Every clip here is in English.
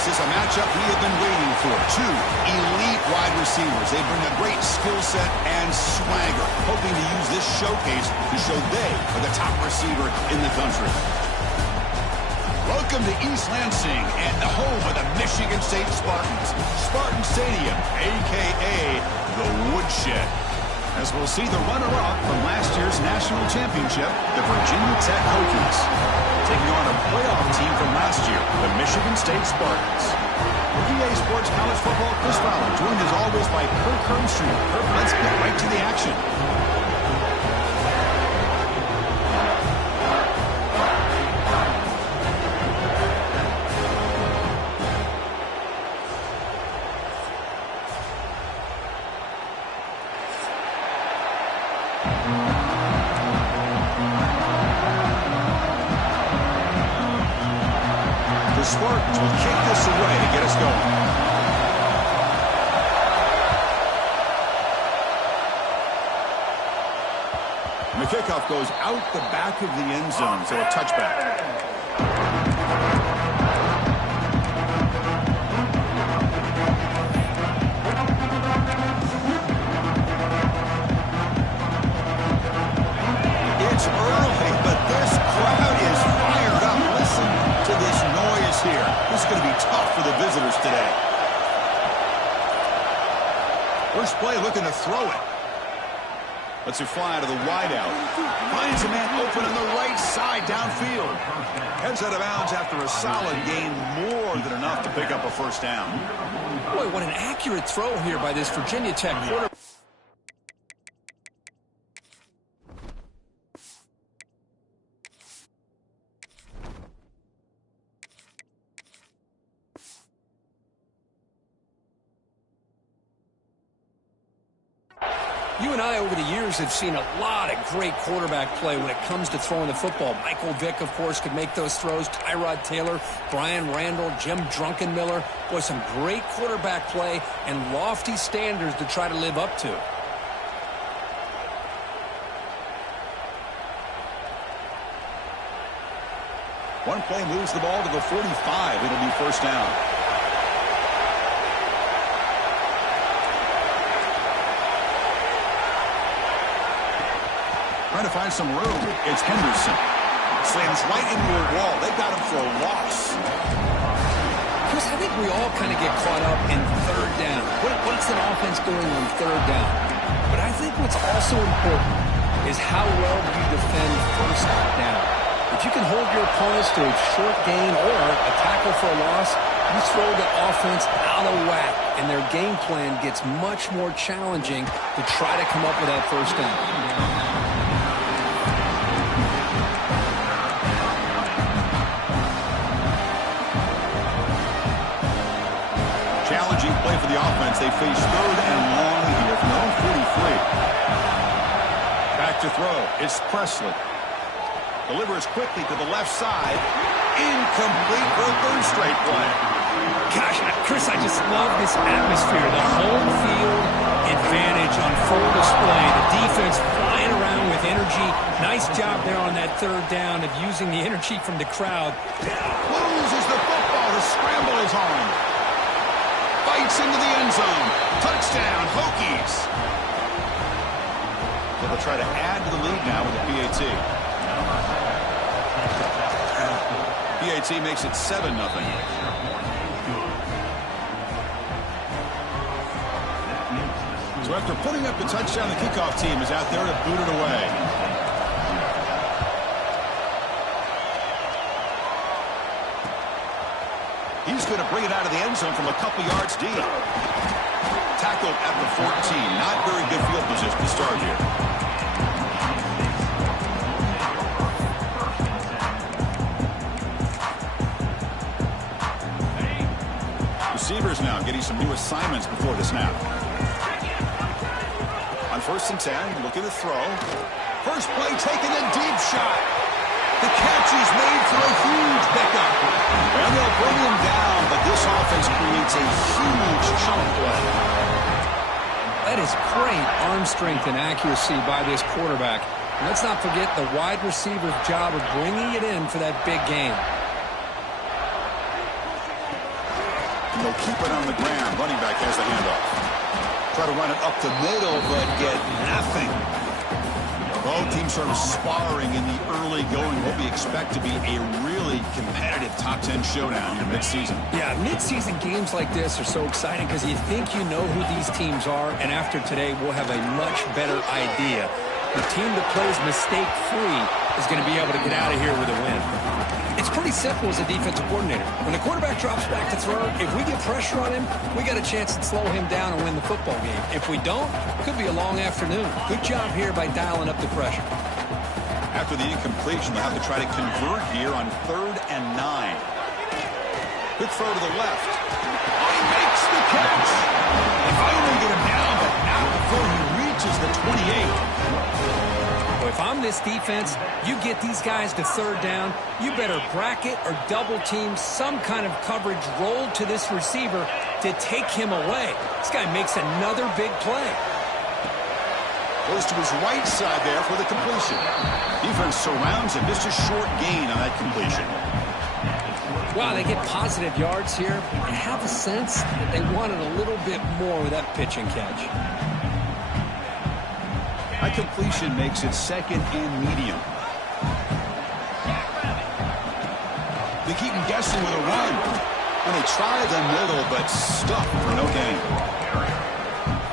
This is a matchup we have been waiting for. Two elite wide receivers. They bring a great skill set and swagger, hoping to use this showcase to show they are the top receiver in the country. Welcome to East Lansing and the home of the Michigan State Spartans. Spartan Stadium, a.k.a. the Woodshed. As we'll see the runner-up from last year's national championship, the Virginia Tech Hokies, taking on a playoff team from last year, the Michigan State Spartans. For EA Sports College Football, Chris Fowler, joined as always by Kirk Hermstreet. Kirk, let's get right to the action. The Spartans will kick this away to get us going. And the kickoff goes out the back of the end zone, so a touchback. It's early, but this crowd is fired up. Listen to this noise here. This is going to be tough for the visitors today. First play looking to throw it. Lets it fly out of the wideout. Finds a man open on the right side downfield. Heads out of bounds after a solid gain, more than enough to pick up a first down. Boy, what an accurate throw here by this Virginia Tech quarterback. You and I, over the years, have seen a lot of great quarterback play when it comes to throwing the football. Michael Vick, of course, could make those throws. Tyrod Taylor, Brian Randall, Jim Druckenmiller. Boy, some great quarterback play and lofty standards to try to live up to. One play moves the ball to the 45. It'll be first down. Trying to find some room. It's Henderson. Slams right into a wall. They got him for a loss. Chris, I think we all kind of get caught up in third down. What's an offense doing on third down? But I think what's also important is how well do you defend first down. If you can hold your opponents to a short gain or a tackle for a loss, you throw the offense out of whack, and their game plan gets much more challenging to try to come up with that first down. Challenging play for the offense. They face third and long here from their own 43. Back to throw. It's Presley. Delivers quickly to the left side. Incomplete for a third straight play. Gosh, Chris, I just love this atmosphere. The home field advantage on full display. The defense flying around with energy. Nice job there on that third down of using the energy from the crowd. Loses the football. The scramble is on. Fights into the end zone. Touchdown, Hokies. So they'll try to add to the lead now with the PAT. PAT makes it 7-0. So after putting up the touchdown, the kickoff team is out there to boot it away. He's going to bring it out of the end zone from a couple yards deep. Tackled at the 14. Not very good field position to start here. Receivers now getting some new assignments before the snap. On 1st and 10, looking to throw. First play taken, a deep shot. The catch is made for a huge pickup. And they'll bring him down, but this offense creates a huge chunk play. That is great arm strength and accuracy by this quarterback. And let's not forget the wide receiver's job of bringing it in for that big game. And they'll keep it on the ground. Running back has the handoff. Try to run it up the middle, but get nothing. Both teams sort of sparring in the early going. What we expect to be a really competitive top 10 showdown in mid-season. Yeah, mid-season games like this are so exciting because you think you know who these teams are, and after today, we'll have a much better idea. The team that plays mistake-free is going to be able to get out of here with a win. It's pretty simple as a defensive coordinator. When the quarterback drops back to throw, if we get pressure on him, we got a chance to slow him down and win the football game. If we don't, it could be a long afternoon. Good job here by dialing up the pressure. After the incompletion, they'll have to try to convert here on 3rd and 9. Good throw to the left. Oh, he makes the catch. They finally get him down, but not before he reaches the 28. Well, if I'm this defense, you get these guys to 3rd down, you better bracket or double team some kind of coverage rolled to this receiver to take him away. This guy makes another big play. Goes to his right side there for the completion. Defense surrounds him. Just a short gain on that completion. Wow, they get positive yards here. I have a sense that they wanted a little bit more with that pitch and catch. That completion makes it 2nd and medium. They keep him guessing with a run. And they try the middle, but stuck for no gain.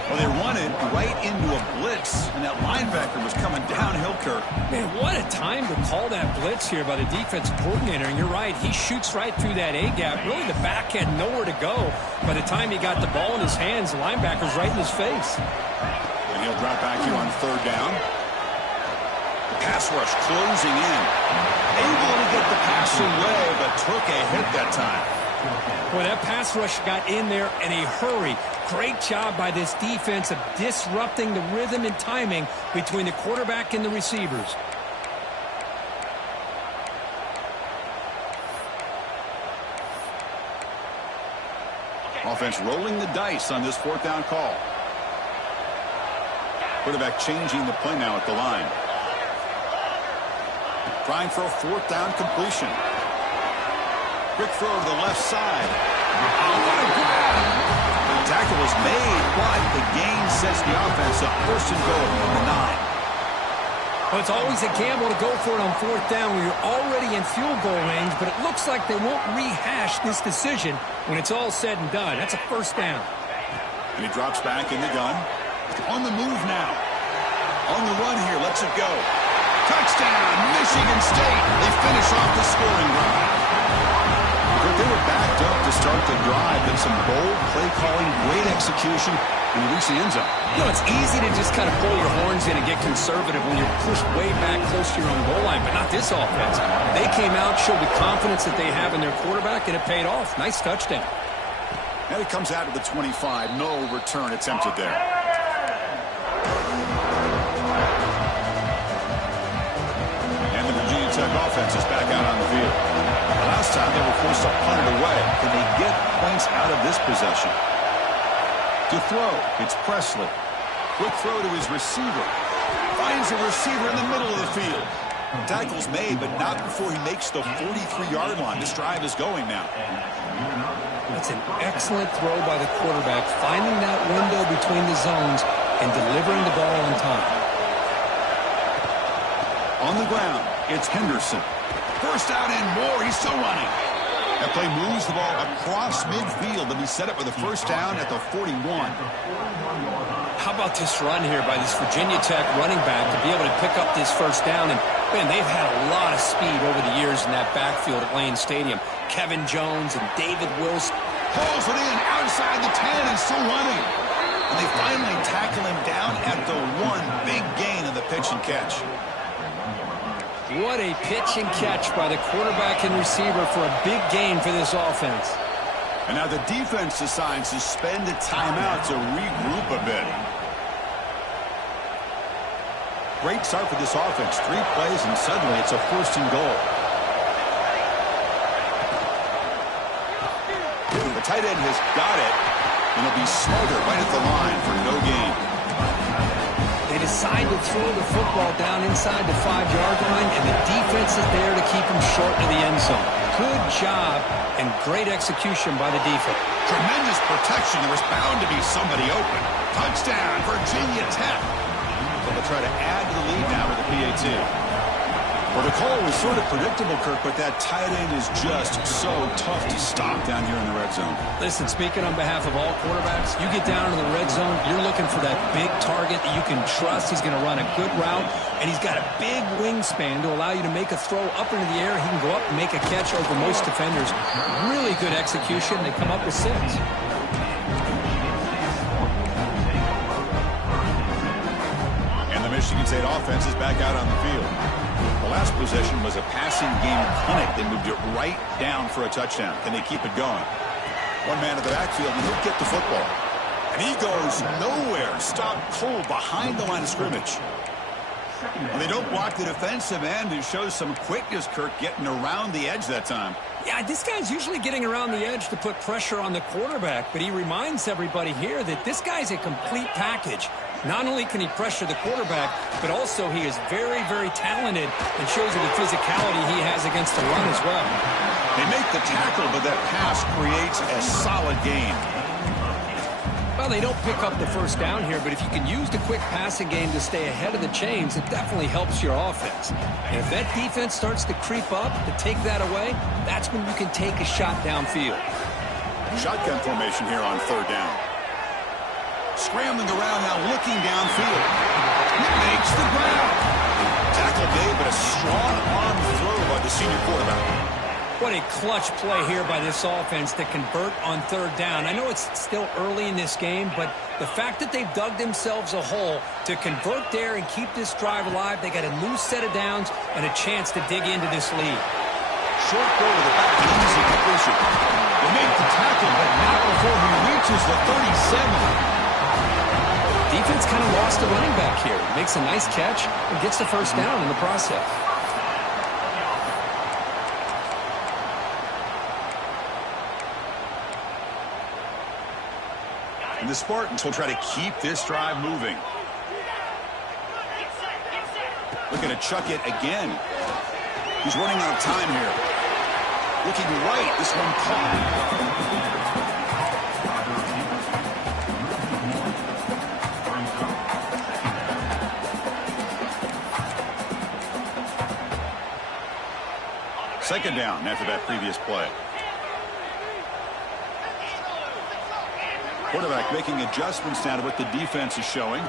Well, they run it right into a blitz, and that linebacker was coming downhill, Kirk. Man, what a time to call that blitz here by the defensive coordinator. And you're right, he shoots right through that A-gap. Really, the back had nowhere to go. By the time he got the ball in his hands, the linebacker's right in his face. And he'll drop back here on 3rd down. The pass rush closing in. Able to get the pass away, but took a hit that time. Boy, that pass rush got in there in a hurry. Great job by this defense of disrupting the rhythm and timing between the quarterback and the receivers. Offense rolling the dice on this 4th down call. Quarterback changing the play now at the line. Trying for a 4th down completion. Quick throw to the left side. Oh, what a grab! The tackle was made, but the gain sets the offense up. 1st and goal from the 9. Well, it's always a gamble to go for it on 4th down when you're already in field goal range, but it looks like they won't rehash this decision when it's all said and done. That's a 1st down. And he drops back in the gun. On the move now. On the run here, lets it go. Touchdown, Michigan State. They finish off the scoring drive. They were backed up to start the drive, and some bold play calling, great execution, and they reach the end zone. You know, it's easy to just kind of pull your horns in and get conservative when you're pushed way back close to your own goal line, but not this offense. They came out, showed the confidence that they have in their quarterback, and it paid off. Nice touchdown. And it comes out of the 25. No return attempted there. And the Virginia Tech offense is back out on the field. Last time they were forced to punt it away. Can they get points out of this possession? To throw, it's Presley. Quick throw to his receiver. Finds a receiver in the middle of the field. Tackle's made, but not before he makes the 43-yard line. This drive is going now. That's an excellent throw by the quarterback, finding that window between the zones and delivering the ball on time. On the ground, it's Henderson. First out and more. He's still running. That play moves the ball across midfield to be set up with a 1st down at the 41. How about this run here by this Virginia Tech running back to be able to pick up this 1st down? And, man, they've had a lot of speed over the years in that backfield at Lane Stadium. Kevin Jones and David Wilson. Pulls it in outside the 10 and still running. And they finally tackle him down at the 1. Big gain on the pitch and catch. What a pitch and catch by the quarterback and receiver for a big gain for this offense. And now the defense decides to spend a timeout to regroup a bit. Great start for this offense. 3 plays and suddenly it's a 1st and goal. The tight end has got it, and he'll be smothered right at the line for no gain. They decide to throw the football down inside the 5-yard line, and the defense is there to keep them short of the end zone. Good job and great execution by the defense. Tremendous protection. There was bound to be somebody open. Touchdown, Virginia Tech. They'll try to add to the lead now with the PAT. Well, the call was sort of predictable, Kirk, but that tight end is just so tough to stop down here in the red zone. Listen, speaking on behalf of all quarterbacks, you get down to the red zone, you're looking for that big target that you can trust. He's going to run a good route, and he's got a big wingspan to allow you to make a throw up into the air. He can go up and make a catch over most defenders. Really good execution. They come up with 6. And the Michigan State offense is back out on the field. The last possession was a passing game clinic. They moved it right down for a touchdown. Can they keep it going? One man in the backfield, and he'll get the football. And he goes nowhere. Stopped cold behind the line of scrimmage. And they don't block the defensive end, who shows some quickness, Kirk, getting around the edge that time. Yeah, this guy's usually getting around the edge to put pressure on the quarterback, but he reminds everybody here that this guy's a complete package. Not only can he pressure the quarterback, but also he is very, very talented and shows you the physicality he has against the run as well. They make the tackle, but that pass creates a solid gain. Well, they don't pick up the first down here, but if you can use the quick passing game to stay ahead of the chains, it definitely helps your offense. And if that defense starts to creep up, to take that away, that's when you can take a shot downfield. Shotgun formation here on 3rd down. Scrambling around now, looking downfield. Makes the ground. Tackle made, but a strong arm throw by the senior quarterback. What a clutch play here by this offense to convert on 3rd down. I know it's still early in this game, but the fact that they've dug themselves a hole to convert there and keep this drive alive, they got a new set of downs and a chance to dig into this lead. Short throw to the back, easy completion. They make the tackle, but not before he reaches the 37. Defense kind of lost the running back here. Makes a nice catch and gets the first down in the process. And the Spartans will try to keep this drive moving. Looking to chuck it again. He's running out of time here. Looking right. This one caught. Second down after that previous play. Quarterback making adjustments now to what the defense is showing.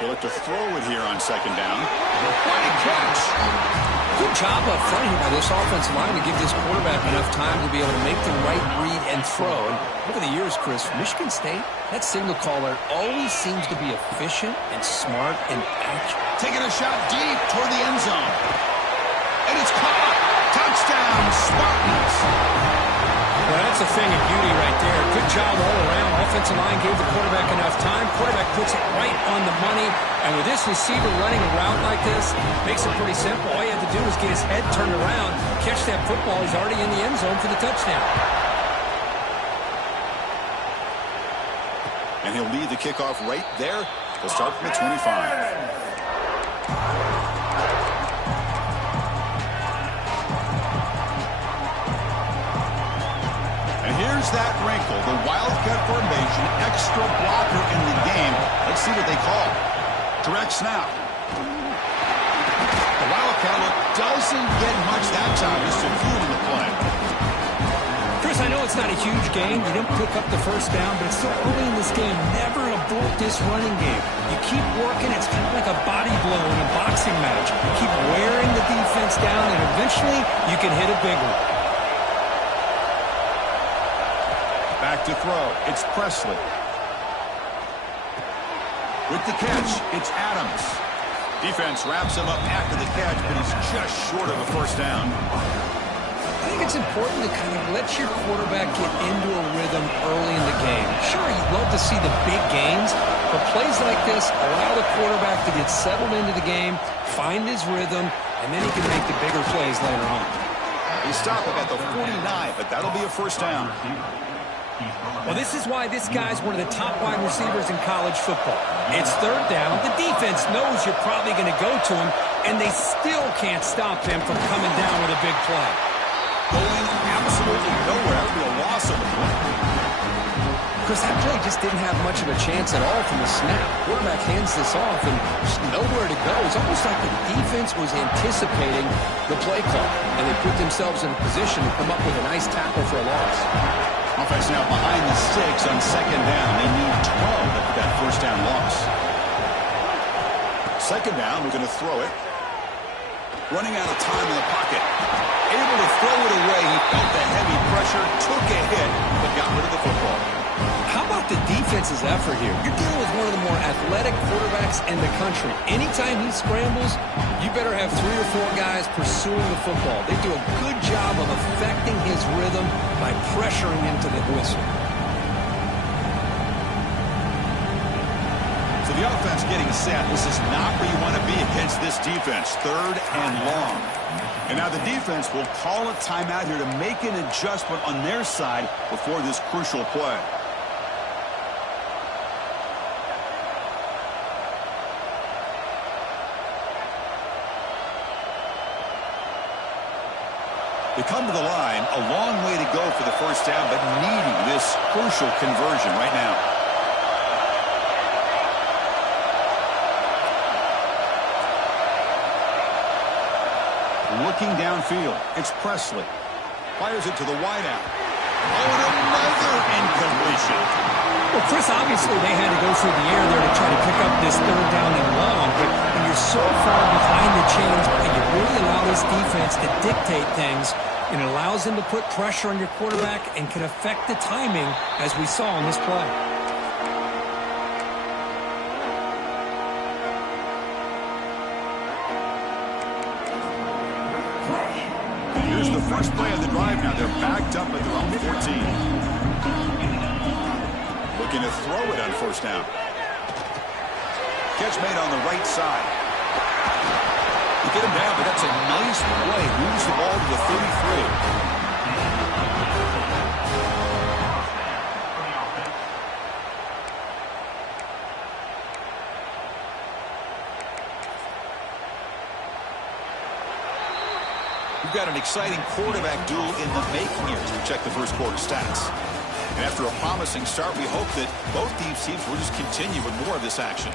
He'll look to throw it here on 2nd down. What a catch! Good job up front here by this offensive line to give this quarterback enough time to be able to make the right read and throw. And over the years, Chris, Michigan State, that signal caller always seems to be efficient and smart and accurate. Taking a shot deep toward the end zone. And it's caught. Touchdown, Spartans. Well, that's a thing of beauty right there. Good job all around. Offensive line gave the quarterback enough time. Quarterback puts it right on the money. And with this receiver running a route like this, makes it pretty simple. All you have to do is get his head turned around, catch that football. He's already in the end zone for the touchdown. And he'll lead the kickoff right there. He'll start from the 25. Here's that wrinkle, the Wildcat formation, extra blocker in the game. Let's see what they call. Direct snap. The Wildcat doesn't get much that time. Just a few in the play. Chris, I know it's not a huge game. You didn't pick up the first down, but it's still early in this game. Never abort this running game. You keep working. It's kind of like a body blow in a boxing match. You keep wearing the defense down, and eventually you can hit a big one. Back to throw. It's Presley. With the catch, it's Adams. Defense wraps him up after the catch, but he's just short of a first down. I think it's important to kind of let your quarterback get into a rhythm early in the game. Sure, you'd love to see the big gains, but plays like this allow the quarterback to get settled into the game, find his rhythm, and then he can make the bigger plays later on. He stopped him at the 49, but that'll be a first down. Well, this is why this guy's one of the top wide receivers in college football. It's 3rd down. The defense knows you're probably going to go to him, and they still can't stop him from coming down with a big play. going absolutely nowhere. That would be a loss of the play. Chris, that play just didn't have much of a chance at all from the snap. Quarterback hands this off and just nowhere to go. It's almost like the defense was anticipating the play call, and they put themselves in a position to come up with a nice tackle for a loss. Offense now behind the sticks on second down. They need 12 after that first down loss. Second down, we're going to throw it. Running out of time in the pocket. Able to throw it away. He felt the heavy pressure, took a hit, but got rid of the football. How about the defense's effort here? You're dealing with one of the more athletic quarterbacks in the country. Anytime he scrambles, you better have 3 or 4 guys pursuing the football. They do a good job of affecting his rhythm by pressuring him to the whistle. So the offense getting set. This is not where you want to be against this defense. Third and long. And now the defense will call a timeout here to make an adjustment on their side before this crucial play. They come to the line, a long way to go for the first down, but needing this crucial conversion right now. Looking downfield, it's Presley. Fires it to the wideout. Oh, and another incompletion. Well, Chris, obviously they had to go through the air there to try to pick up this third down and long, but when you're so far behind the chains, you really allow this defense to dictate things, and it allows them to put pressure on your quarterback and can affect the timing, as we saw on this play. Here's the first play of the drive now. They're backed up at their own 14. Looking to throw it on first down. Catch made on the right side. You get him down, but that's a nice play. Moves the ball to the 33. We've got an exciting quarterback duel in the making here as we check the first quarter stats. And after a promising start, we hope that both these teams will just continue with more of this action.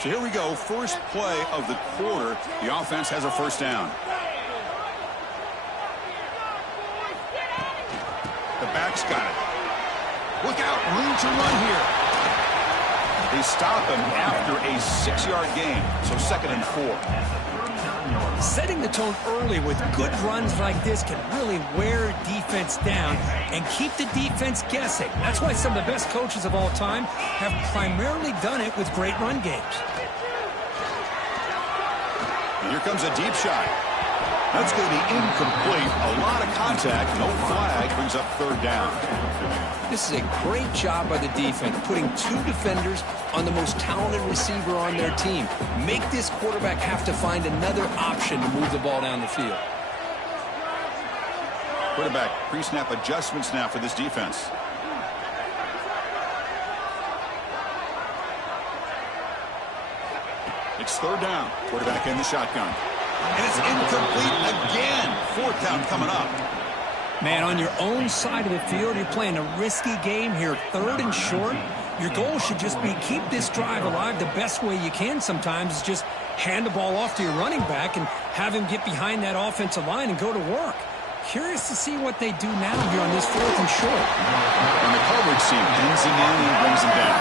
So here we go, first play of the quarter. The offense has a first down. The back's got it. Look out, room to run here. They stop him after a 6-yard gain, so 2nd and 4. Setting the tone early with good runs like this can really wear defense down and keep the defense guessing. That's why some of the best coaches of all time have primarily done it with great run games. And here comes a deep shot. That's going to be incomplete. A lot of contact, no flag, brings up third down. This is a great job by the defense, putting 2 defenders on the most talented receiver on their team. Make this quarterback have to find another option to move the ball down the field. Quarterback pre-snap adjustments now for this defense. It's third down. Quarterback in the shotgun. And it's incomplete again. 4th down coming up. Man, on your own side of the field, you're playing a risky game here. 3rd and short. Your goal should just be keep this drive alive. The best way you can sometimes is just hand the ball off to your running back and have him get behind that offensive line and go to work. Curious to see what they do now here on this 4th and short. And the coverage team pins him in and brings him down.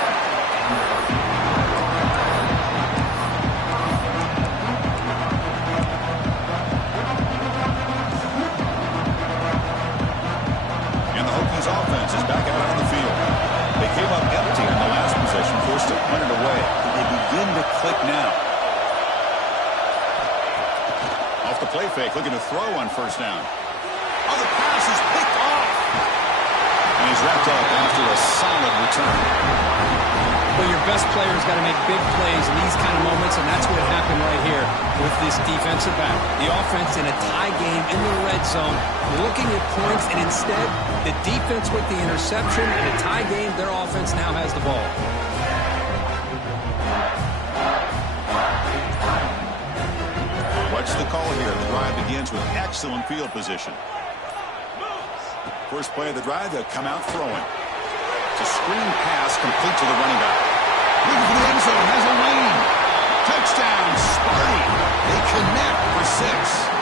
Offense is back out on the field. They came up empty on the last possession, forced to punt it away. They begin to click now. Off the play fake, looking to throw on first down. Oh, the pass is picked off. And he's wrapped up after a solid return. Well, your best player's got to make big plays in these kind of moments, and that's what happened right here with this defensive back. The offense in a tie game in the red zone, looking at points, and instead, the defense with the interception. In a tie game, their offense now has the ball. here. The drive begins with excellent field position. First play of the drive, they'll come out throwing. It's a screen pass complete to the running back. Looking for the end zone, has a lane. Touchdown, Sparty. They connect for 6.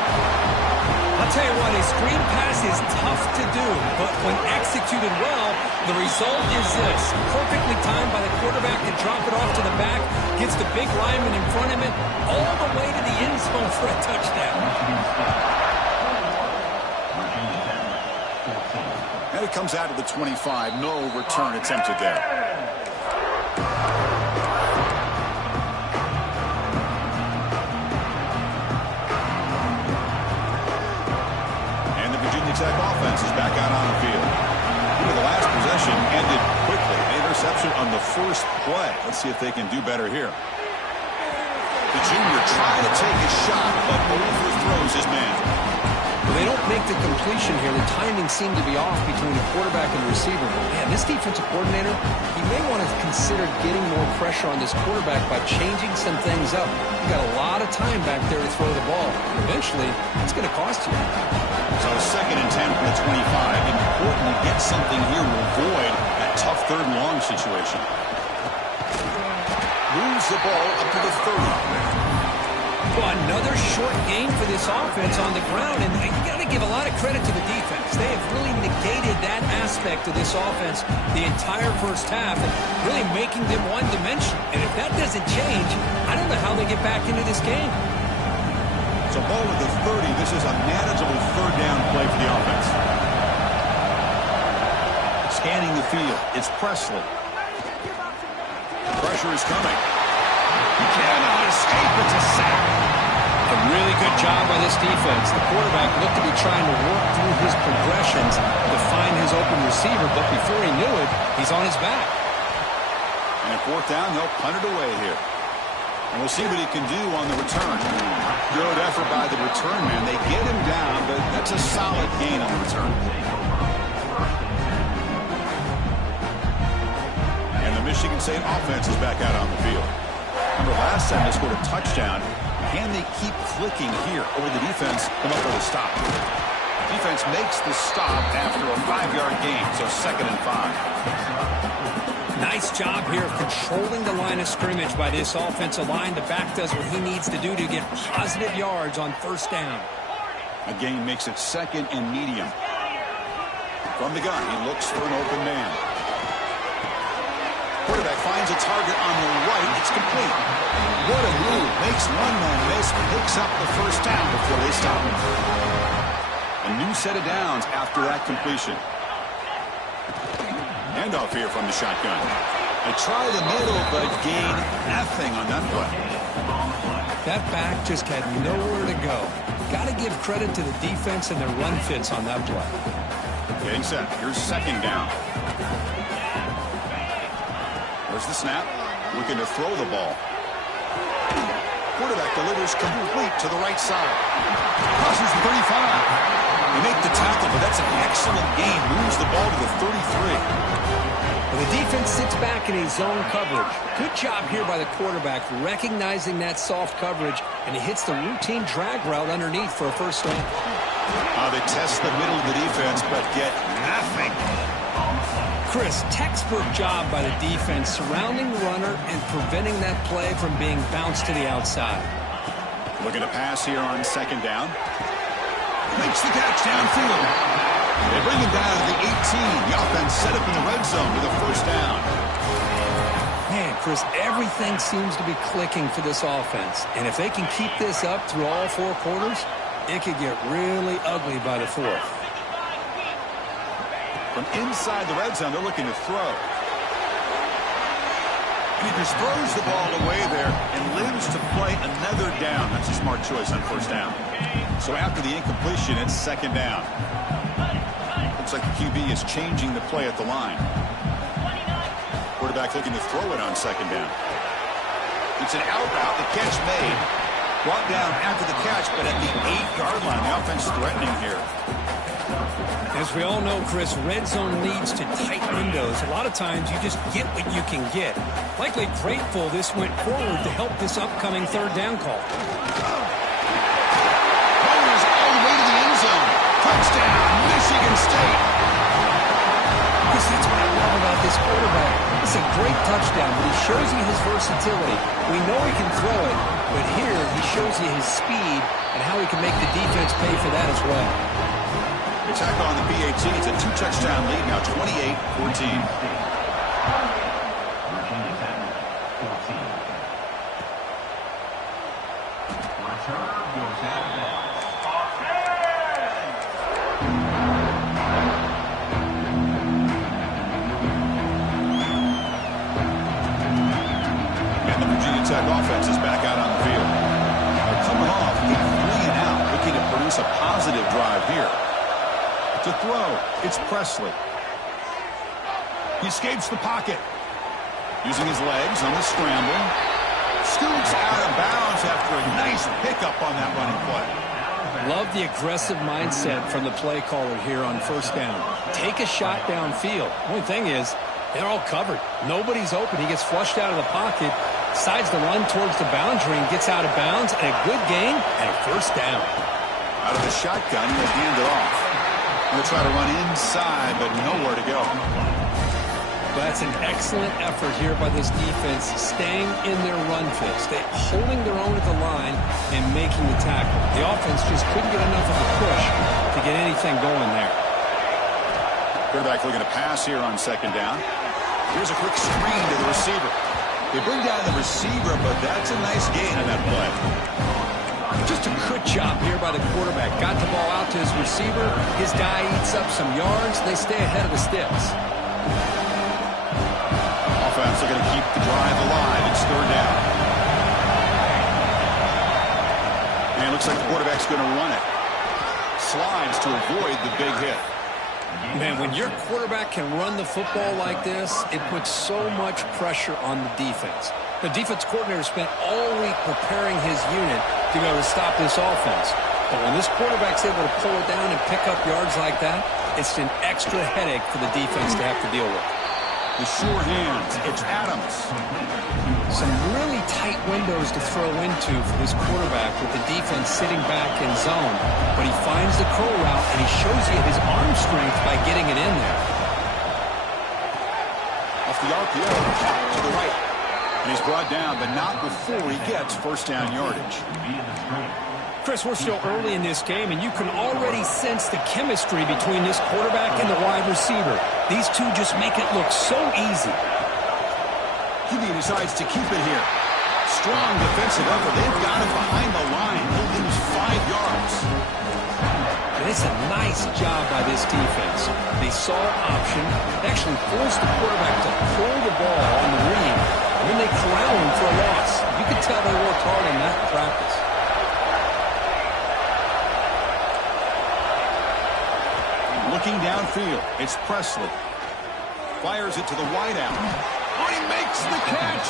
I'll tell you what, a screen pass is tough to do, but when executed well, the result is this. Perfectly timed by the quarterback to drop it off to the back, gets the big lineman in front of him, all the way to the end zone for a touchdown. And it comes out to the 25. No return attempted there. Tech offense is back out on the field. The last possession ended quickly. An interception on the first play. Let's see if they can do better here. The junior tried to take a shot, but overthrows his man. Well, they don't make the completion here. The timing seemed to be off between the quarterback and the receiver. Man, this defensive coordinator, he may want to consider getting more pressure on this quarterback by changing some things up. You got a lot of time back there to throw the ball. Eventually, it's going to cost you. So 2nd and 10 from the 25. Important to get something here to avoid that tough 3rd and long situation. Moves the ball up to the 30. Well, another short gain for this offense on the ground, and you got to give a lot of credit to the defense. They have really negated that aspect of this offense the entire first half, and really making them one-dimensional. And if that doesn't change, I don't know how they get back into this game. So ball with the 30. This is a manageable 3rd down play for the offense. Scanning the field, it's Presley. Pressure is coming. He cannot escape. It's a sack. A really good job by this defense. The quarterback looked to be trying to work through his progressions to find his open receiver, but before he knew it, he's on his back. And at 4th down, they'll punt it away here. And we'll see what he can do on the return. Good effort by the return man. They get him down, but that's a solid gain on the return. And the Michigan State offense is back out on the field. Remember, last time they scored a touchdown. Can they keep clicking here? Or will the defense come up with a stop? Defense makes the stop after a 5-yard gain, so 2nd and 5. Nice job here of controlling the line of scrimmage by this offensive line. The back does what he needs to do to get positive yards on 1st down. A gain makes it 2nd and medium. From the gun, he looks for an open man. Quarterback finds a target on the right. It's complete. What a move. Makes one man miss. Picks up the 1st down before they stop him. A new set of downs after that completion. Handoff here from the shotgun. They try the middle, but gain nothing on that play. That back just had nowhere to go. Got to give credit to the defense and their run fits on that play. Getting set. Here's 2nd down. There's the snap. Looking to throw the ball. Quarterback delivers complete to the right side. Crosses the 35. They make the tackle, but that's an excellent gain. Moves the ball to the 33. Well, the defense sits back in a zone coverage. Good job here by the quarterback recognizing that soft coverage, and he hits the routine drag route underneath for a 1st down. They test the middle of the defense, but get nothing. Chris, textbook job by the defense surrounding the runner and preventing that play from being bounced to the outside. Looking to pass here on 2nd down. Makes the catch downfield. They bring him down to the 18. The offense set up in the red zone with a 1st down. Man, Chris, everything seems to be clicking for this offense. And if they can keep this up through all 4 quarters, it could get really ugly by the 4th. From inside the red zone, they're looking to throw. And he just throws the ball away there and lives to play another down. That's a smart choice on 1st down. So after the incompletion, it's 2nd down. Looks like the QB is changing the play at the line. Quarterback looking to throw it on 2nd down. It's an out route. The catch made. Brought down after the catch, but at the 8-yard line. The offense threatening here. As we all know, Chris, red zone leads to tight windows. A lot of times you just get what you can get. Likely grateful this went forward to help this upcoming 3rd down call. Touchdown, Michigan State. Because that's what I love about this quarterback. It's a great touchdown, but he shows you his versatility. We know he can throw it, but here he shows you his speed and how he can make the defense pay for that as well. Attack on the PAT. It's a 2-touchdown lead now, 28-14. Tech offense is back out on the field. They're coming off a 3-and-out, looking to produce a positive drive here. To throw, it's Presley. He escapes the pocket. Using his legs on the scramble. Scoots out of bounds after a nice pickup on that running play. Love the aggressive mindset from the play caller here on first down. Take a shot downfield. Only thing is, they're all covered. Nobody's open. He gets flushed out of the pocket, decides to run towards the boundary and gets out of bounds, and a good gain and a first down. Out of the shotgun, he'll hand it off. He'll try to run inside, but nowhere to go. That's an excellent effort here by this defense, staying in their run fix. They're holding their own at the line and making the tackle. The offense just couldn't get enough of a push to get anything going there. Quarterback looking to pass here on second down. Here's a quick screen to the receiver. They bring down the receiver, but that's a nice gain on that play. Just a good job here by the quarterback. Got the ball out to his receiver. His guy eats up some yards. They stay ahead of the sticks. Offense looking to keep the drive alive. It's third down. And it looks like the quarterback's going to run it. Slides to avoid the big hit. Man, when your quarterback can run the football like this, it puts so much pressure on the defense. The defense coordinator spent all week preparing his unit to be able to stop this offense. But when this quarterback's able to pull it down and pick up yards like that, it's an extra headache for the defense to have to deal with. The sure hands, it's Adams. Some really tight windows to throw into for this quarterback with the defense sitting back in zone. But he finds the curl route, and he shows you his arm strength by getting it in there. Off the RPO, to the right. And he's brought down, but not before he gets first down yardage. Chris, we're still early in this game, and you can already sense the chemistry between this quarterback and the wide receiver. These two just make it look so easy. He decides to keep it here. Strong defensive effort. They've got him behind the line. He'll lose 5 yards. And it's a nice job by this defense. They saw an option, actually forced the quarterback to pull the ball on the read, and then they corral him for a loss. You can tell they worked hard on that in practice. Looking downfield, it's Presley. Fires it to the wideout. Oh, he makes the catch.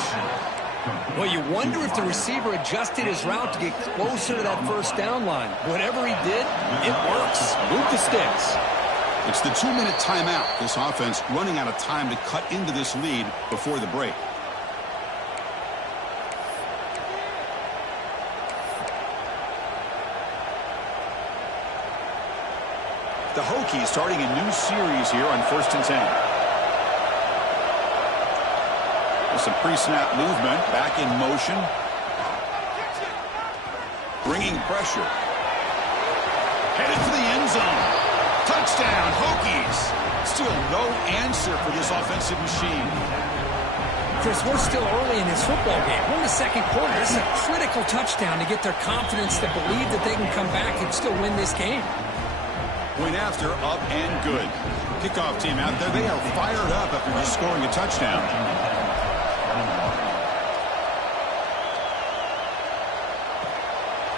Well, you wonder if the receiver adjusted his route to get closer to that first down line. Whatever he did, it works. Move the sticks. It's the 2-minute timeout. This offense running out of time to cut into this lead before the break. The Hokies starting a new series here on 1st and 10. With some pre-snap movement, back in motion. Bringing pressure. Headed for the end zone. Touchdown, Hokies. Still no answer for this offensive machine. Chris, we're still early in this football game. We're in the second quarter. This is a critical touchdown to get their confidence to believe that they can come back and still win this game. Point after, up and good. Kickoff team out there. They are fired up after just scoring a touchdown.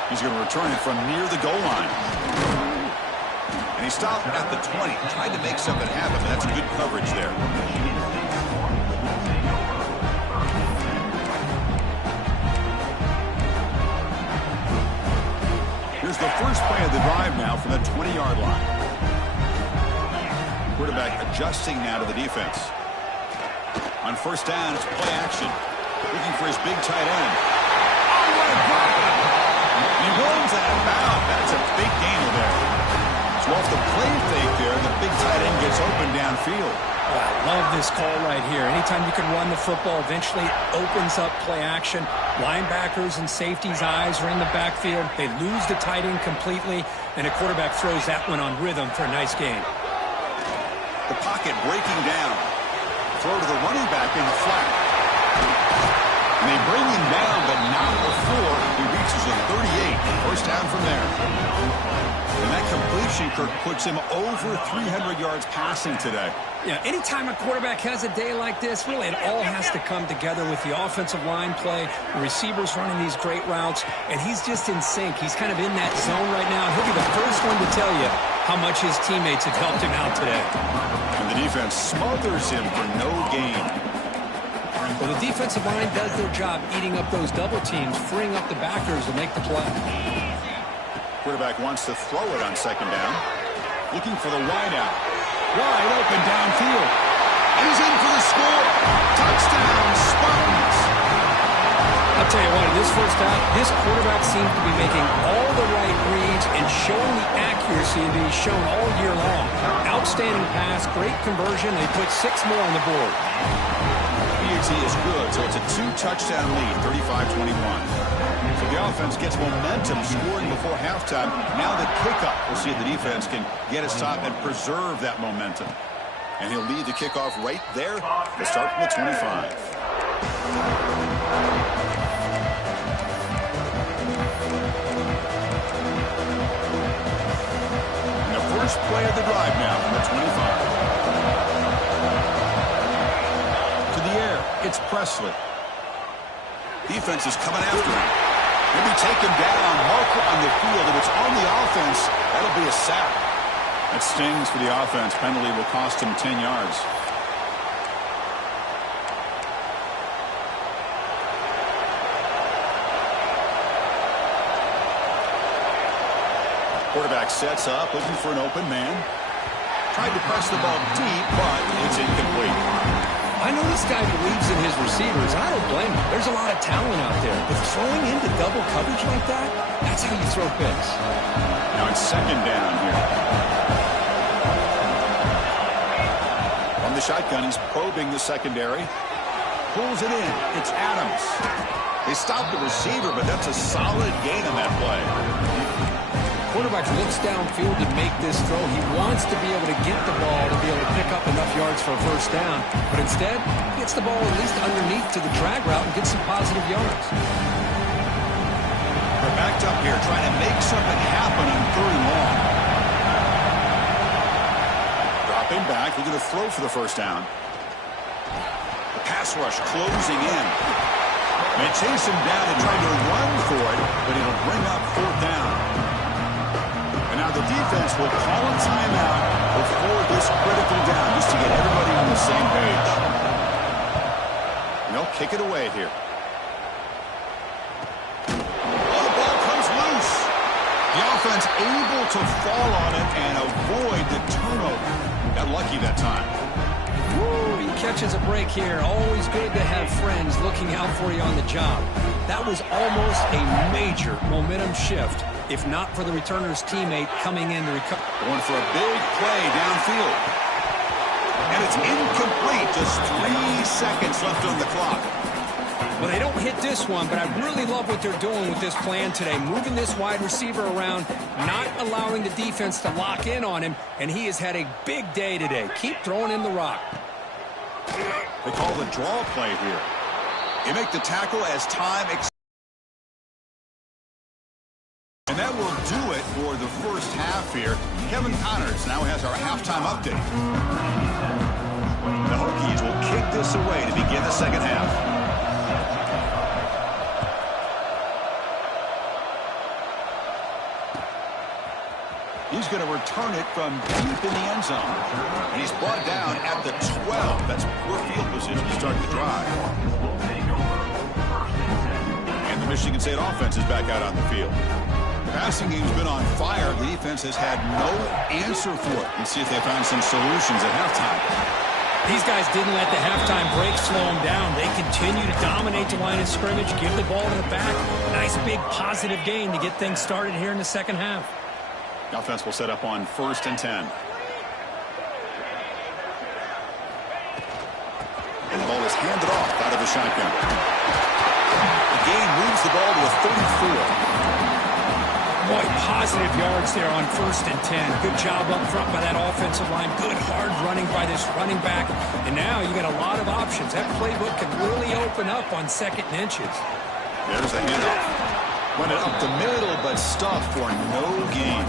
He's going to return it from near the goal line. And he stopped at the 20. Tried to make something happen, but that's good coverage there. Here's the first play of the drive now from the 20-yard line. Quarterback adjusting now to the defense. On first down, it's play action. Looking for his big tight end. Oh, what a grab! He runs out of bounds. That's a big gainer there. So off the downfield. Oh, I love this call right here. Anytime you can run the football, eventually opens up play action. Linebackers and safeties' eyes are in the backfield. They lose the tight end completely, and a quarterback throws that one on rhythm for a nice gain. The pocket breaking down. Throw to the running back in the flat. And they bring him down, but not before he reaches the 38. First down from there. And that completion, Kirk, puts him over 300 yards passing today. Yeah, anytime a quarterback has a day like this, really it all has to come together with the offensive line play, the receivers running these great routes, and he's just in sync. He's kind of in that zone right now. He'll be the first one to tell you how much his teammates have helped him out today. And the defense smothers him for no gain. Well, the defensive line does their job eating up those double teams, freeing up the backers to make the play. Quarterback wants to throw it on second down. Looking for the wideout. Wide open downfield. And he's in for the score. Touchdown, Spartans. I'll tell you what, in this first half, this quarterback seems to be making all the right reads and showing the accuracy that he's shown all year long. Outstanding pass, great conversion. They put 6 more on the board. PAT is good, so it's a 2-touchdown lead, 35-21. So the offense gets momentum scoring before halftime. Now the kickoff. We'll see if the defense can get his top and preserve that momentum. And he'll lead the kickoff right there. We'll start from the 25. And the first play of the drive now from the 25. To the air, it's Presley. Defense is coming after him. Maybe take him down, marker on the field. If it's on the offense, that'll be a sack. That stings for the offense. Penalty will cost him 10 yards. Quarterback sets up, looking for an open man. Tried to press the ball deep, but it's incomplete. I know this guy believes in his receivers. I don't blame him. There's a lot of talent out there. But throwing into double coverage like that, that's how you throw picks. Now it's second down here. From the shotgun, he's probing the secondary. Pulls it in. It's Adams. They stop the receiver, but that's a solid gain on that play. Quarterback looks downfield to make this throw. He wants to be able to get the ball to be able to pick up enough yards for a first down. But instead, he gets the ball at least underneath to the drag route and gets some positive yards. They're backed up here trying to make something happen on 3rd and long. Dropping back, looking to throw for the first down. The pass rush closing in. They chase him down and try to run for it, but it'll bring up 4th down. And now the defense will call a timeout before this critical down just to get everybody on the same page. And they'll kick it away here. Oh, the ball comes loose. The offense able to fall on it and avoid the turnover. Got lucky that time. Woo, he catches a break here. Always good to have friends looking out for you on the job. That was almost a major momentum shift, if not for the returner's teammate coming in to recover. Going for a big play downfield. And it's incomplete. Just 3 seconds left on the clock. Well, they don't hit this one, but I really love what they're doing with this plan today. Moving this wide receiver around, not allowing the defense to lock in on him, and he has had a big day today. Keep throwing in the rock. They call the draw play here. You make the tackle as time and that will do it for the first half here. Kevin Connors now has our halftime update. The Hokies will kick this away to begin the second half. He's going to return it from deep in the end zone. And he's brought down at the 12. That's poor field position to start the drive. And the Michigan State offense is back out on the field. The passing game's been on fire. The defense has had no answer for it. Let's see if they found some solutions at halftime. These guys didn't let the halftime break slow them down. They continue to dominate the line of scrimmage, give the ball to the back. Nice big positive gain to get things started here in the second half. The offense will set up on 1st and 10. hand it off out of the shotgun. The gain moves the ball to a 34. Boy, positive yards there on 1st and 10. Good job up front by that offensive line. Good hard running by this running back. And now you got a lot of options. That playbook can really open up on 2nd and inches. There's a handoff. Run it up the middle, but stuffed for no gain.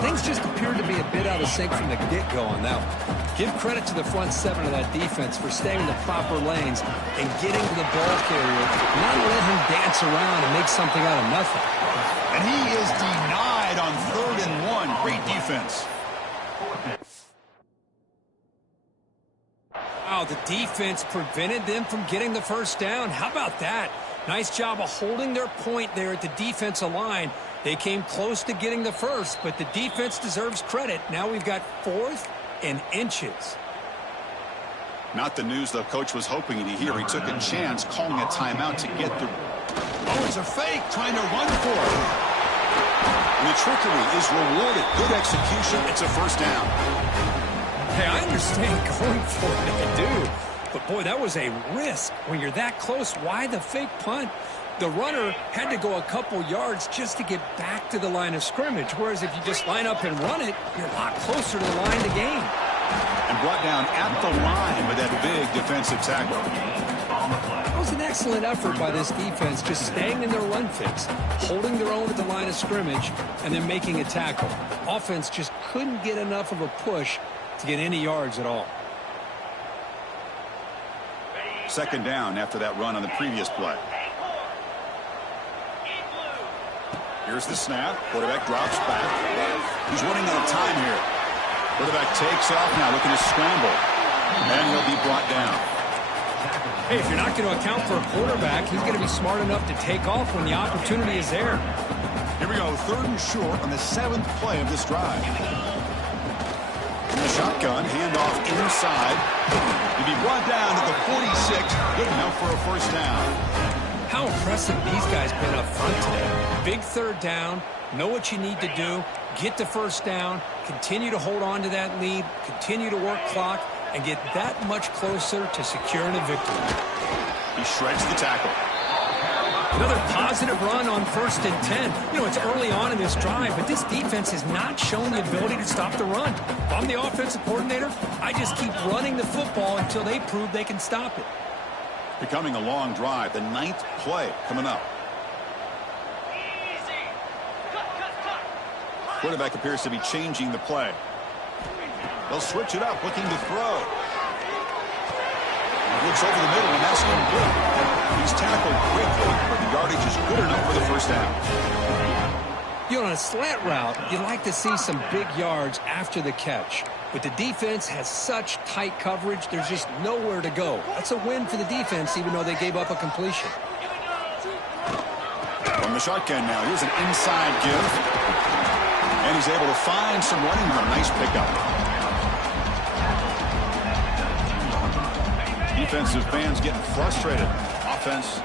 Things just appeared to be a bit out of sync from the get-go on that one. Give credit to the front 7 of that defense for staying in the proper lanes and getting to the ball carrier, not let him dance around and make something out of nothing. And he is denied on 3rd and 1. Great defense. Wow, the defense prevented them from getting the 1st down. How about that? Nice job of holding their point there at the defensive line. They came close to getting the 1st, but the defense deserves credit. Now we've got 4th and inches. Not the news the coach was hoping to hear. He took a chance calling a timeout to get the... Oh, it's a fake, trying to run for it. And the trickery is rewarded. Good execution. It's a 1st down. Hey, I understand going for it, I do. But, boy, that was a risk. When you're that close, why the fake punt? The runner had to go a couple yards just to get back to the line of scrimmage, whereas if you just line up and run it, you're a lot closer to the line to gain. And brought down at the line with that big defensive tackle. It was an excellent effort by this defense, just staying in their run fix, holding their own at the line of scrimmage, and then making a tackle. Offense just couldn't get enough of a push to get any yards at all. 2nd down after that run on the previous play. Here's the snap. Quarterback drops back. He's running out of time here. Quarterback takes off now, looking to scramble. And he'll be brought down. Hey, if you're not going to account for a quarterback, he's going to be smart enough to take off when the opportunity is there. Here we go, 3rd and short on the 7th play of this drive. In the shotgun, handoff inside. He'll be brought down to the 46. Good enough for a 1st down. How impressive these guys been up front today. Big 3rd down, know what you need to do, get the 1st down, continue to hold on to that lead, continue to work clock, and get that much closer to securing a victory. He shreds the tackle. Another positive run on 1st and 10. You know, it's early on in this drive, but this defense has not shown the ability to stop the run. If I'm the offensive coordinator, I just keep running the football until they prove they can stop it. Becoming a long drive. The 9th play coming up. Quarterback appears to be changing the play. They'll switch it up, looking to throw. Looks over the middle, and that's no good. He's tackled quickly, but the yardage is good enough for the 1st down. You know, on a slant route, you'd like to see some big yards after the catch. But the defense has such tight coverage, there's just nowhere to go. That's a win for the defense, even though they gave up a completion. From the shotgun now, here's an inside give. And he's able to find some running room. Nice pickup. Defensive fans getting frustrated. Offense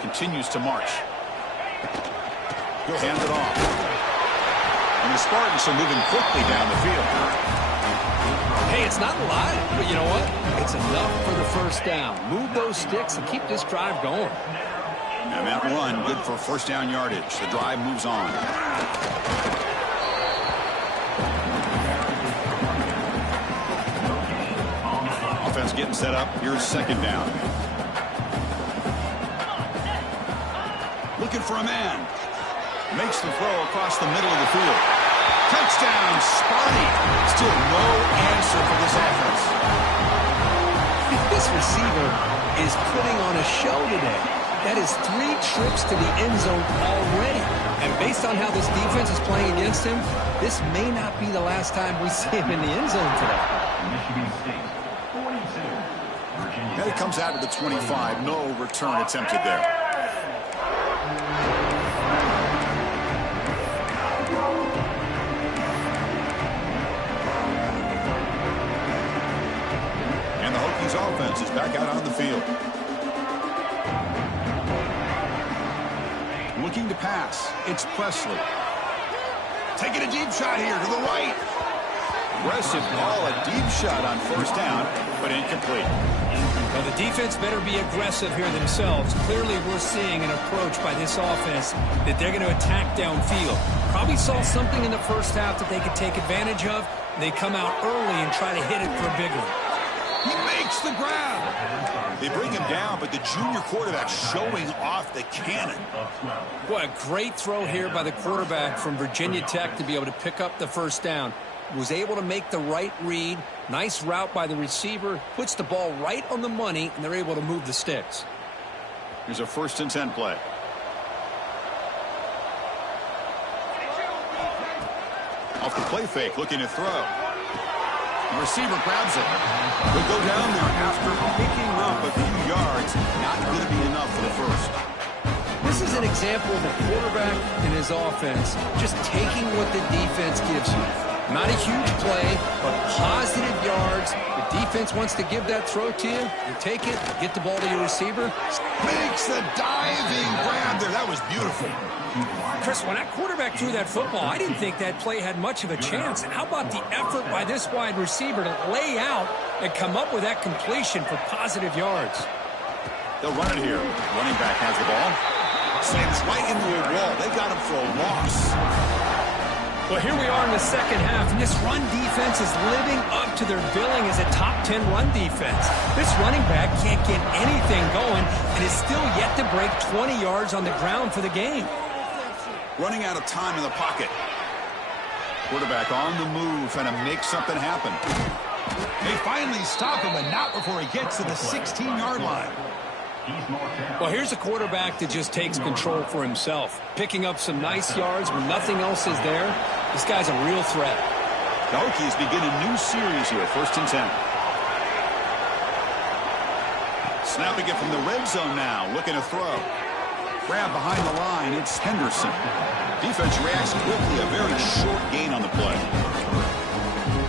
continues to march. He'll hand it off. And the Spartans are moving quickly down the field. Hey, it's not a lot, but you know what? It's enough for the 1st down. Move those sticks and keep this drive going. And that run, good for 1st down yardage. The drive moves on. Offense getting set up. Here's 2nd down. Looking for a man. Makes the throw across the middle of the field. Touchdown, Sparty. Still no answer for this offense. This receiver is putting on a show today. That is 3 trips to the end zone already. And based on how this defense is playing against him, this may not be the last time we see him in the end zone today. Michigan State, 42. And it comes out to the 25. No return attempted there. And the Hokies offense is back out on the field. Looking to pass. It's Presley. Taking a deep shot here to the right. aggressive ball, a deep shot on first down, but incomplete. Well, the defense better be aggressive here themselves. Clearly, we're seeing an approach by this offense that they're going to attack downfield. Probably saw something in the first half that they could take advantage of. They come out early and try to hit it for a big one. He makes the grab. They bring him down, but the junior quarterback showing off the cannon. What a great throw here by the quarterback from Virginia Tech to be able to pick up the first down. Was able to make the right read. Nice route by the receiver. Puts the ball right on the money, and they're able to move the sticks. Here's a 1st and 10 play. Off the play fake, looking to throw. The receiver grabs it. He'll go down there after picking up a few yards. Not going to be enough for the first. This is an example of a quarterback and his offense just taking what the defense gives you. Not a huge play, but positive yards. The defense wants to give that throw to you. You take it, get the ball to your receiver. Makes the diving grab there. That was beautiful. Chris, when that quarterback threw that football, I didn't think that play had much of a chance. And how about the effort by this wide receiver to lay out and come up with that completion for positive yards? They'll run it here. Running back has the ball. Slams right into a wall. They got him for a loss. Well, here we are in the second half, and this run defense is living up to their billing as a top 10 run defense. This running back can't get anything going and is still yet to break 20 yards on the ground for the game. Running out of time in the pocket. Quarterback on the move, trying to make something happen. They finally stop him, and not before he gets to the 16-yard line. Well, here's a quarterback that just takes control for himself, picking up some nice yards when nothing else is there. This guy's a real threat. The Hokies begin a new series here, 1st and 10. Snapping it from the red zone now, looking to throw. Grab behind the line, it's Henderson. Defense reacts quickly, a very short gain on the play.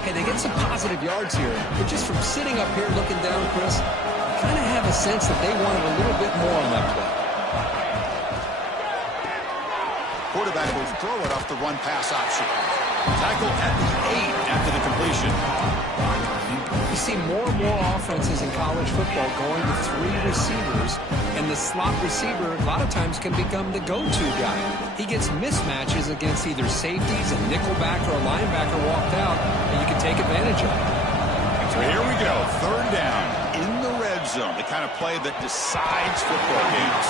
Hey, they get some positive yards here, but just from sitting up here looking down, Chris, kind of have a sense that they wanted a little bit more on that play. Quarterback will throw it off the run-pass option. Tackle at the 8 after the completion. You see more and more offenses in college football going to 3 receivers, and the slot receiver a lot of times can become the go-to guy. He gets mismatches against either safeties, a nickelback, or a linebacker walked out, and you can take advantage of it. So here we go, 3rd down in the red zone, the kind of play that decides football games.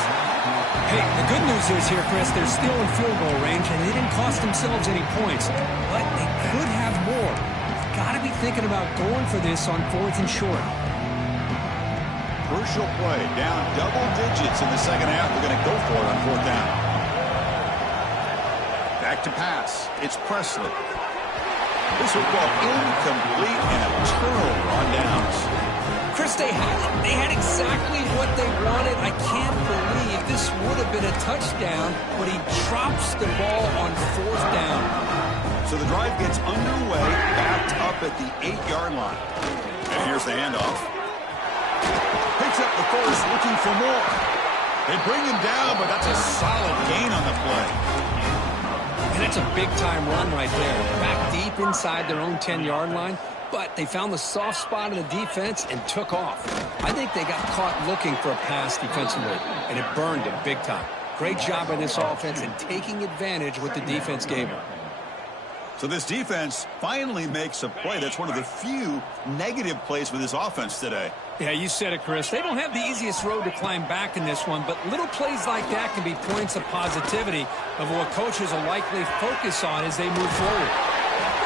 Hey, the good news is here, Chris, they're still in field goal range, and they didn't cost themselves any points, but they could have more. Got to be thinking about going for this on 4th and short. Crucial play, down double digits in the second half. They're going to go for it on 4th down. Back to pass. It's Presley. This will go incomplete and a turnover on downs. Chris, they had exactly what they wanted. I can't believe this would have been a touchdown, but he drops the ball on 4th down. So the drive gets underway, backed up at the 8-yard line. And here's the handoff. Picks up the first, looking for more. They bring him down, but that's a solid gain on the play. And that's a big-time run right there. Back deep inside their own 10-yard line, but they found the soft spot in the defense and took off. I think they got caught looking for a pass defensively, and it burned them big time. Great job by this offense in taking advantage what the defense gave them. So this defense finally makes a play. That's one of the few negative plays for this offense today. Yeah, you said it, Chris. They don't have the easiest road to climb back in this one, but little plays like that can be points of positivity of what coaches will likely focus on as they move forward.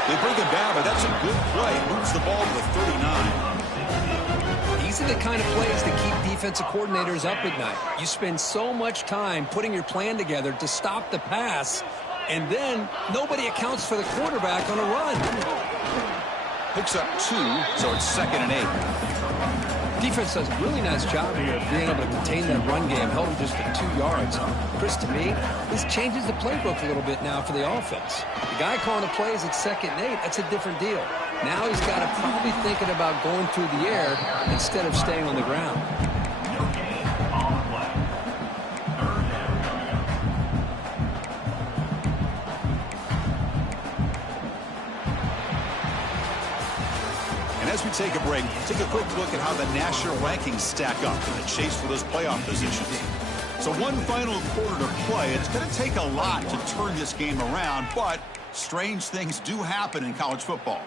They bring him down, but that's a good play. Moves the ball to the 39. These are the kind of plays that keep defensive coordinators up at night. You spend so much time putting your plan together to stop the pass, and then nobody accounts for the quarterback on a run. Picks up 2, so it's 2nd and 8. Defense does a really nice job here of being able to contain that run game, held him just for 2 yards. Chris, to me, this changes the playbook a little bit now for the offense. The guy calling the plays at 2nd and 8, that's a different deal. Now he's got to probably thinking about going through the air instead of staying on the ground. take a break, take a quick look at how the national rankings stack up in the chase for those playoff positions. So one final quarter to play. It's going to take a lot to turn this game around, but strange things do happen in college football.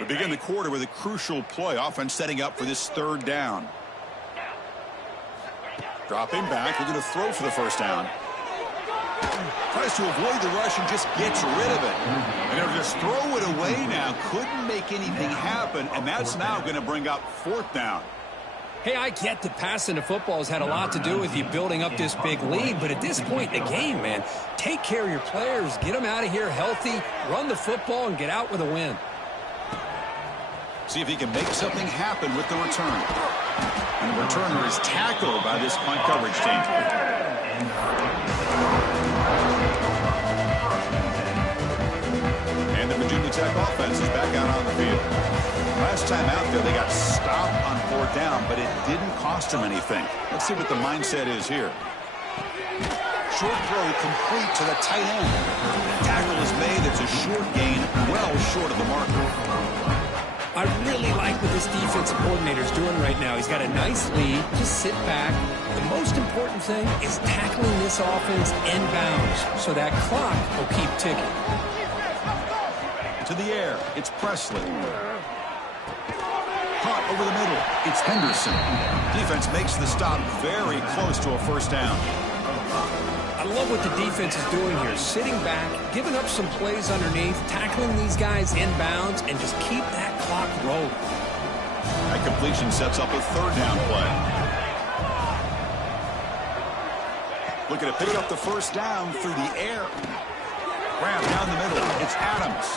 We begin the quarter with a crucial play. Offense setting up for this third down. Dropping back, we're going to throw for the first down. Tries to avoid the rush and just gets rid of it. And they'll just throw it away now. Couldn't make anything happen, and that's now going to bring up fourth down. Hey, I get that passing the football has had a lot to do with you building up this big lead, but at this point in the game, man, take care of your players, get them out of here healthy, run the football, and get out with a win. See if he can make something happen with the return. And the returner is tackled by this punt coverage team. And the Virginia Tech offense is back out on the field. Last time out there, they got stopped on fourth down, but it didn't cost them anything. Let's see what the mindset is here. Short throw complete to the tight end. The tackle is made. It's a short gain, well short of the marker. I really like what this defensive coordinator is doing right now. He's got a nice lead. Just sit back. The most important thing is tackling this offense inbounds so that clock will keep ticking. To the air, it's Presley. Caught over the middle, it's Henderson. Defense makes the stop very close to a first down. I love what the defense is doing here. Sitting back, giving up some plays underneath, tackling these guys inbounds, and just keep that clock rolling. That completion sets up a third down play. Looking to pick up the first down through the air. Grab down the middle. It's Adams.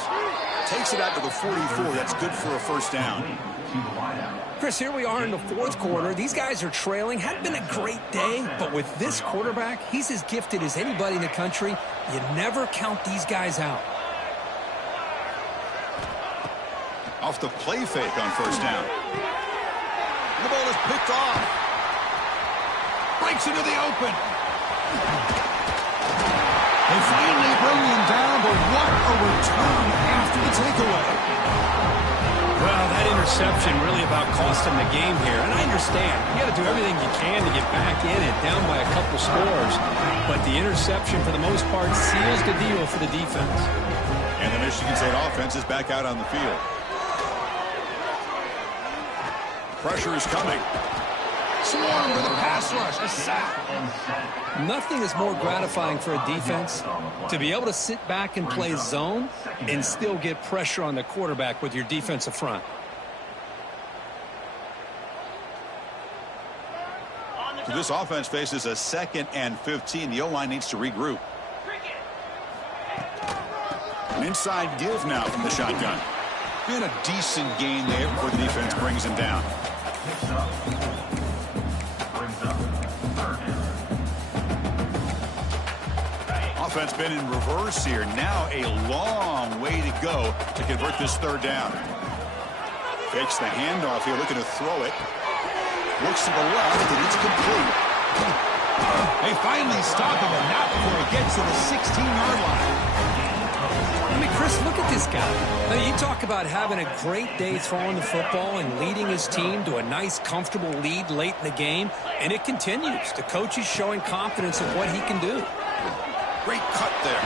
Takes it out to the 44. That's good for a first down. Chris, here we are in the fourth quarter. These guys are trailing. Hadn't been a great day, but with this quarterback, he's as gifted as anybody in the country. You never count these guys out. Off the play fake on first down. The ball is picked off. Breaks into the open. They finally bring him down, but what a return after the takeaway. Well, that interception really about cost him the game here. And I understand. You got to do everything you can to get back in it, down by a couple scores. But the interception, for the most part, seals the deal for the defense. And the Michigan State offense is back out on the field. Pressure is coming. Swarm with a pass rush. A sack. Nothing is more gratifying for a defense to be able to sit back and play zone and still get pressure on the quarterback with your defensive front. So this offense faces a 2nd and 15. The O-line needs to regroup. An inside give now from the shotgun. Been a decent gain there before the defense brings him down. Offense been in reverse here. Now a long way to go to convert this third down. Fakes the handoff here, looking to throw it. Looks to the left, and it's complete. They finally stop him, and not before he gets to the 16-yard line. I mean, Chris, look at this guy. I mean, you talk about having a great day throwing the football and leading his team to a nice, comfortable lead late in the game, and it continues. The coach is showing confidence of what he can do. Great cut there.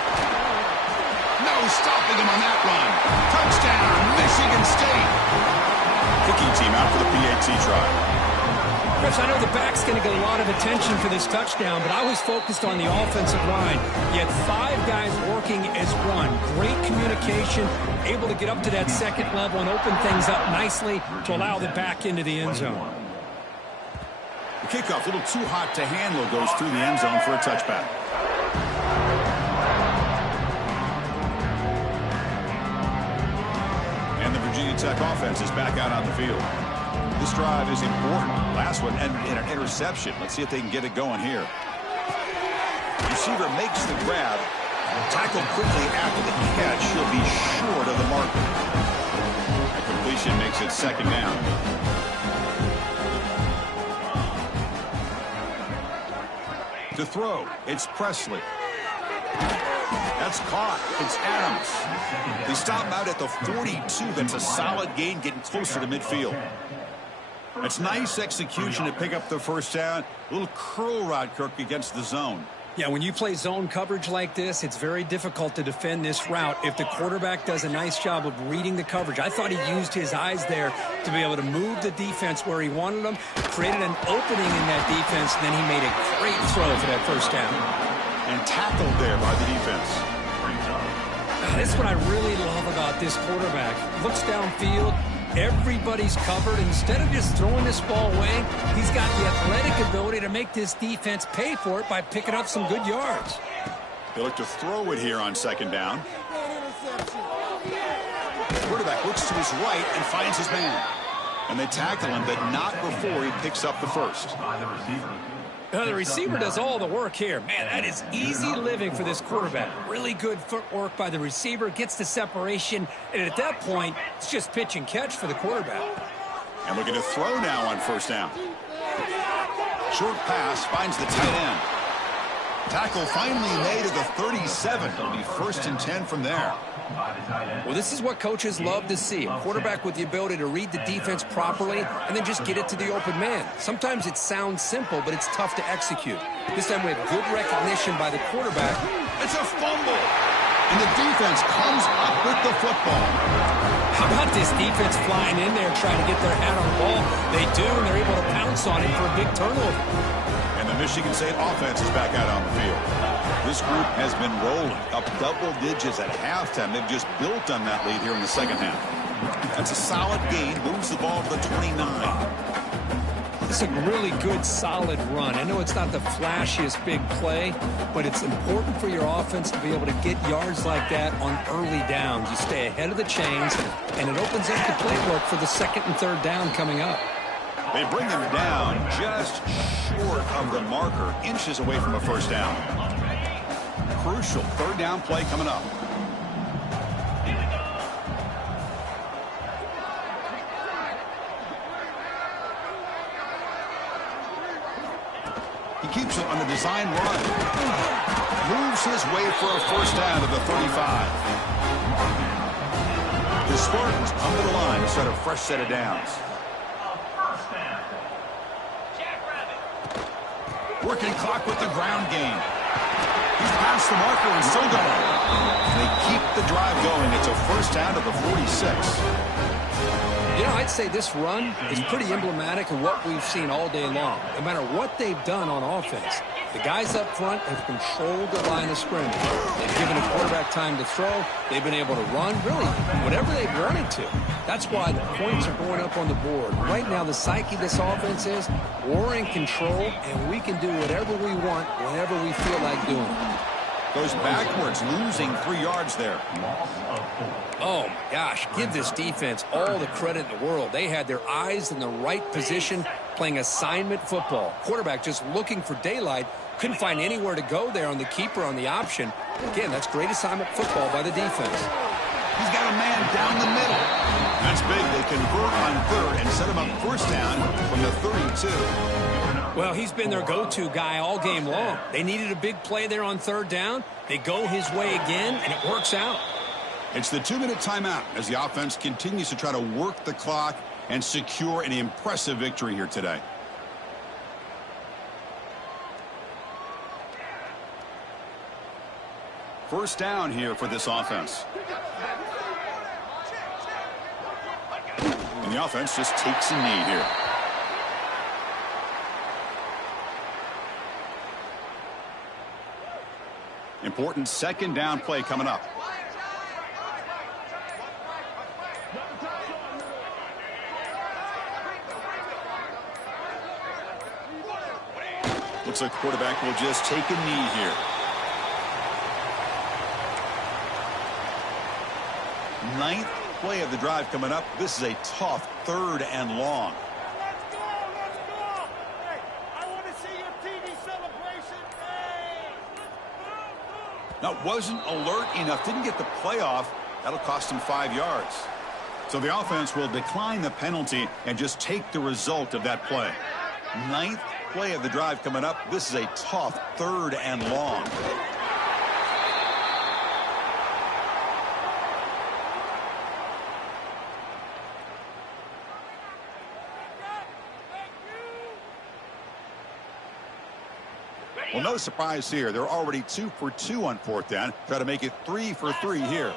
No stopping him on that run. Touchdown, Michigan State. Kicking team out for the PAT try. Chris, I know the back's going to get a lot of attention for this touchdown, but I was focused on the offensive line. You had 5 guys working as one. Great communication, able to get up to that second level and open things up nicely to allow the back into the end zone. The kickoff, a little too hot to handle, goes through the end zone for a touchback. And the Virginia Tech offense is back out on the field. This drive is important. Last one ended in an interception. Let's see if they can get it going here. Receiver makes the grab. Tackled quickly after the catch. He'll be short of the marker. That completion makes it second down. To throw, it's Presley. That's caught. It's Adams. They stop him out at the 42. That's a solid gain, getting closer to midfield. It's nice execution to pick up the first down. A little curl rod, Kirk, against the zone. Yeah, when you play zone coverage like this, it's very difficult to defend this route if the quarterback does a nice job of reading the coverage. I thought he used his eyes there to be able to move the defense where he wanted them, created an opening in that defense, and then he made a great throw for that first down. And tackled there by the defense. That's what I really love about this quarterback. Looks downfield. Everybody's covered. Instead of just throwing this ball away, he's got the athletic ability to make this defense pay for it by picking up some good yards. They look to throw it here on second down. Quarterback looks to his right and finds his man. And they tackle him, but not before he picks up the first. The receiver does all the work here. Man, that is easy living for this quarterback. Really good footwork by the receiver, gets the separation, and at that point, it's just pitch and catch for the quarterback. And looking to throw now on first down. Short pass finds the tight end. Tackle finally made at the 37. It'll be 1st and 10 from there. Well, this is what coaches love to see. A quarterback with the ability to read the defense properly and then just get it to the open man. Sometimes it sounds simple, but it's tough to execute. This time we have good recognition by the quarterback. It's a fumble. And the defense comes up with the football. How about this defense flying in there trying to get their hat on the ball? They do, and they're able to pounce on it for a big turnover. And the Michigan State offense is back out on the field. This group has been rolling up double digits at halftime. They've just built on that lead here in the second half. That's a solid gain. Moves the ball to the 29. It's a really good, solid run. I know it's not the flashiest big play, but it's important for your offense to be able to get yards like that on early downs. You stay ahead of the chains, and it opens up the playbook for the 2nd and 3rd down coming up. They bring him down just short of the marker, inches away from a first down. Crucial 3rd down play coming up. He keeps it on the design run. Moves his way for a first down to the 35. The Spartans under the line to start a fresh set of downs. Working clock with the ground game. He's past the marker and still going. They keep the drive going. It's a first down to the 46. You know, I'd say this run is pretty emblematic of what we've seen all day long. No matter what they've done on offense, the guys up front have controlled the line of scrimmage. They've given the quarterback time to throw. They've been able to run, really, whatever they've wanted to. That's why the points are going up on the board. Right now, the psyche of this offense is we're in control, and we can do whatever we want whenever we feel like doing it. Goes backwards, losing 3 yards there. Oh, my gosh, give this defense all the credit in the world. They had their eyes in the right position, playing assignment football. Quarterback just looking for daylight. Couldn't find anywhere to go there on the keeper on the option. Again, that's great assignment football by the defense. He's got a man down the middle. That's big. They convert on 3rd and set him up first down from the 32. Well, he's been their go-to guy all game long. They needed a big play there on 3rd down. They go his way again, and it works out. It's the 2-minute timeout as the offense continues to try to work the clock and secure an impressive victory here today. First down here for this offense. And the offense just takes a knee here. Important 2nd down play coming up. Looks like the quarterback will just take a knee here. Ninth play of the drive coming up. This is a tough 3rd and long. Let's go! Hey, I want to see your TV celebration. Hey, let's go! Now, wasn't alert enough. Didn't get the playoff. That'll cost him 5 yards. So the offense will decline the penalty and just take the result of that play. Ninth play of the drive coming up. This is a tough 3rd and long. Well, no surprise here. They're already 2 for 2 on 4th down. Try to make it 3 for 3 here.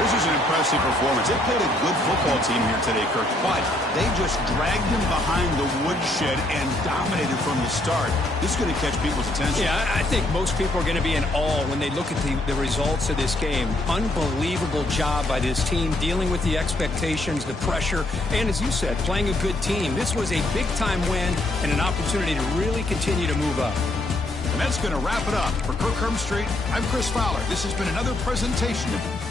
This is an impressive performance. They played a good football team here today, Kirk, but they just dragged them behind the woodshed and dominated from the start. This is going to catch people's attention. Yeah, I think most people are going to be in awe when they look at the results of this game. Unbelievable job by this team dealing with the expectations, the pressure, and as you said, playing a good team. This was a big-time win and an opportunity to really continue to move up. And that's going to wrap it up. For Kirk Herbstreit, I'm Chris Fowler. This has been another presentation of